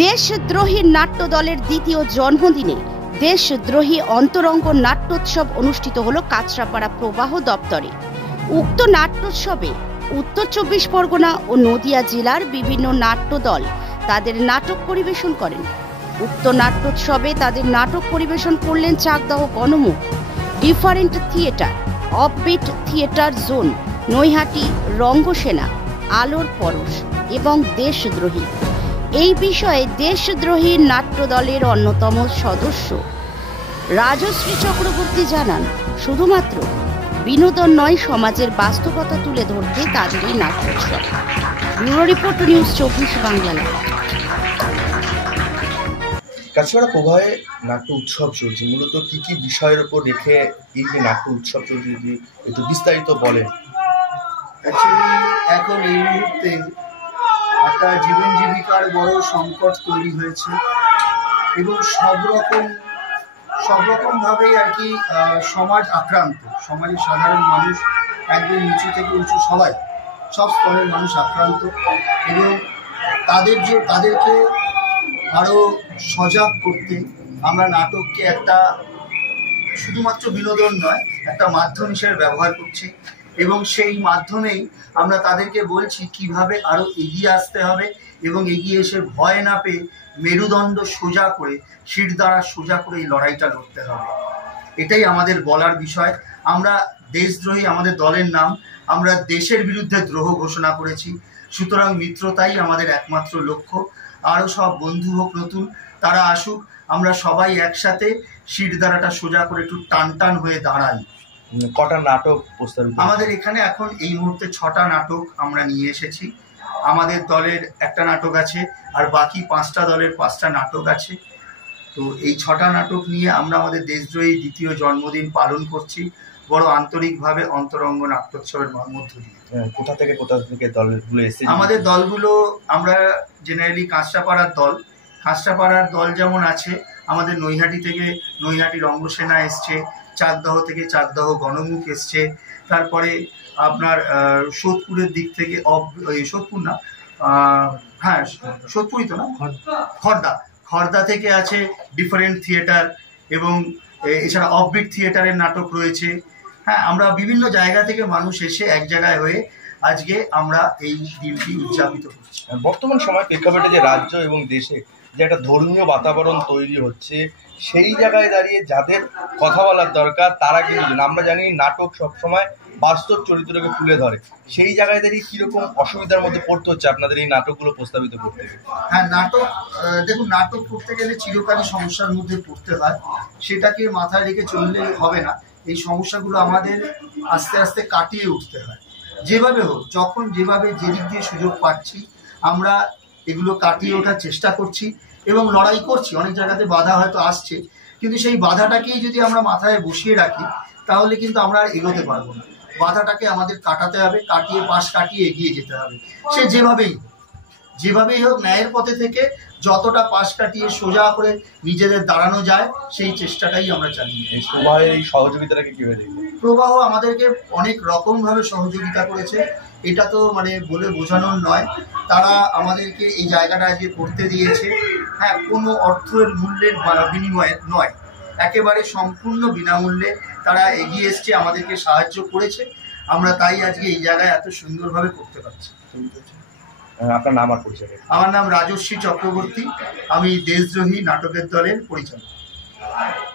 দেশদ্রোহী নাট্য দলের দ্বিতীয় জন্মদিনে দেশদ্রোহী অন্তরঙ্গ নাট্যোৎসব অনুষ্ঠিত হল কাঁচরাপাড়া প্রবাহ দপ্তরে। উক্ত নাট্যোৎসবে উত্তর ২৪ পরগনা ও নদিয়া জেলার বিভিন্ন নাট্য দল তাদের নাটক পরিবেশন করেন। উক্ত নাট্যোৎসবে তাদের নাটক পরিবেশন করলেন Chakdah Ganamukh, different theatre, offbeat theatre zone, Naihati Rangasena, Alor Porosh এবং দেশদ্রোহী। এই বিষয়ে দেশদ্রোহী নাট্য দলের অন্যতম সদস্য রাজশ্রী চক্রবর্তী জানান, শুধুমাত্র বিনোদন নয়, সমাজের বাস্তবতা তুলে ধরতে তাদের এই নাট্যোৎসব। Bureau report, news ২৪ Bangla. Kanchrapara প্রবাহে নাট্য উৎসব চলছে, মূলত কি কি বিষয়ের উপর রেখে এই যে নাট্য উৎসব চলছে যদি একটু বিস্তারিত বলেন। অ্যাকচুয়ালি এখন এই মুহূর্তে একটা জীবন জীবিকার বড় সংকট তৈরি হয়েছে এবং সব রকমভাবেই আর কি সমাজ আক্রান্ত। সমাজের সাধারণ মানুষ একদম নিচু থেকে উঁচু সব স্তরের মানুষ আক্রান্ত এবং তাদেরকে আরও সজাগ করতে আমরা নাটককে একটা শুধুমাত্র বিনোদন নয়, একটা মাধ্যম হিসেবে ব্যবহার করছি এবং সেই মাধ্যমেই আমরা তাদেরকে বলছি কিভাবে আরও এগিয়ে আসতে হবে এবং এগিয়ে এসে ভয় না পেয়ে মেরুদণ্ড সোজা করে, শিরদাঁড়া সোজা করে এই লড়াইটা লড়তে হবে। এটাই আমাদের বলার বিষয়। আমরা দেশদ্রোহী আমাদের দলের নাম, আমরা দেশের বিরুদ্ধে দ্রোহ ঘোষণা করেছি। সুতরাং মিত্রতাই আমাদের একমাত্র লক্ষ্য। আরও সব বন্ধু হোক নতুন, তারা আসুক, আমরা সবাই একসাথে শিরদাঁড়াটা সোজা করে একটু টান হয়ে দাঁড়াই। কটা নাটক প্রস্তাবিত? আমাদের এখানে এখন এই মুহূর্তে 6টা নাটক আমরা নিয়ে এসেছি। আমাদের দলের একটা নাটক আছে আর বাকি 5টা দলের 5টা নাটক আছে। তো এই 6টা নাটক নিয়ে আমরা আমাদের দেশদ্রোহী দ্বিতীয় জন্মদিন পালন করছি বড় আন্তরিকভাবে অন্তরঙ্গ নাট্যোৎসবের মধ্য দিয়ে। কোথা থেকে দলগুলো এসেছে? আমাদের দলগুলো আমরা জেনারেলি কাঁচরাপাড়ার দল যেমন আছে, আমাদের নৈহাটি থেকে নৈহাটি রঙ্গসেনা এসছে, চাকদাহ থেকে চাকদাহ গণমুখ এসছে, তারপরে আপনার সোদপুরের দিক থেকে সোদপুরই তো না, খর্দা থেকে আছে ডিফারেন্ট থিয়েটার এবং এছাড়া অফবিট থিয়েটারের নাটক রয়েছে। হ্যাঁ, আমরা বিভিন্ন জায়গা থেকে মানুষ এসে এক জায়গায় হয়ে আজকে আমরা এই দিনটি উদযাপিত করছি। বর্তমান সময় প্রেক্ষাপটে যে রাজ্য এবং দেশে যে একটা ধর্মীয় বাতাবরণ তৈরি হচ্ছে, সেই জায়গায় দাঁড়িয়ে যাদের কথা বলার দরকার তারা কিন্তু, আমরা জানি নাটক সবসময় বাস্তব চরিত্রকে তুলে ধরে, সেই জায়গায় দাঁড়িয়ে কিরকম অসুবিধার মধ্যে পড়তে হচ্ছে আপনাদের এই নাটকগুলো প্রস্তাবিত করতে গেলে? হ্যাঁ, নাটক করতে গেলে চিরকালই সমস্যার মধ্যে পড়তে হয়, সেটাকে মাথায় রেখে চললে হবে না। এই সমস্যাগুলো আমাদের আস্তে আস্তে কাটিয়ে উঠতে হয়। যেভাবে হোক, যখন যেভাবে যেদিক দিয়ে সুযোগ পাচ্ছি আমরা এগুলো কাটিয়ে ওঠার চেষ্টা করছি এবং লড়াই করছি। অনেক জায়গাতে বাধা হয়তো আসছে, কিন্তু সেই বাধাটাকেই যদি আমরা মাথায় বসিয়ে রাখি তাহলে কিন্তু আমরা আর এগোতে পারবো না। বাধাটাকে আমাদের কাটাতে হবে, পাশ কাটিয়ে এগিয়ে যেতে হবে। সে যেভাবেই হোক ন্যায়ের পথে থেকে যতটা পাশ কাটিয়ে সোজা করে নিজেদের দাঁড়ানো যায় সেই চেষ্টাটাই আমরা চালিয়ে যাই। এই সহযোগিতাটাকে কিভাবে দেখব? প্রবাহ আমাদেরকে অনেক রকমভাবে সহযোগিতা করেছে, এটা তো বলে বোঝানোর নয়। তারা আমাদেরকে এই জায়গাটা আজকে করতে দিয়েছে, হ্যাঁ, কোনো অর্থের মূল্যের বিনিময়ে নয়, একেবারে সম্পূর্ণ বিনামূল্যে তারা এগিয়ে এসছে, আমাদেরকে সাহায্য করেছে। আমরা তাই আজকে এই জায়গায় এত সুন্দরভাবে করতে পারছি। আপনার নাম আর পরিচয়? আমার নাম রাজশ্রী চক্রবর্তী, আমি দেশদ্রোহী নাটকের দলের পরিচালক।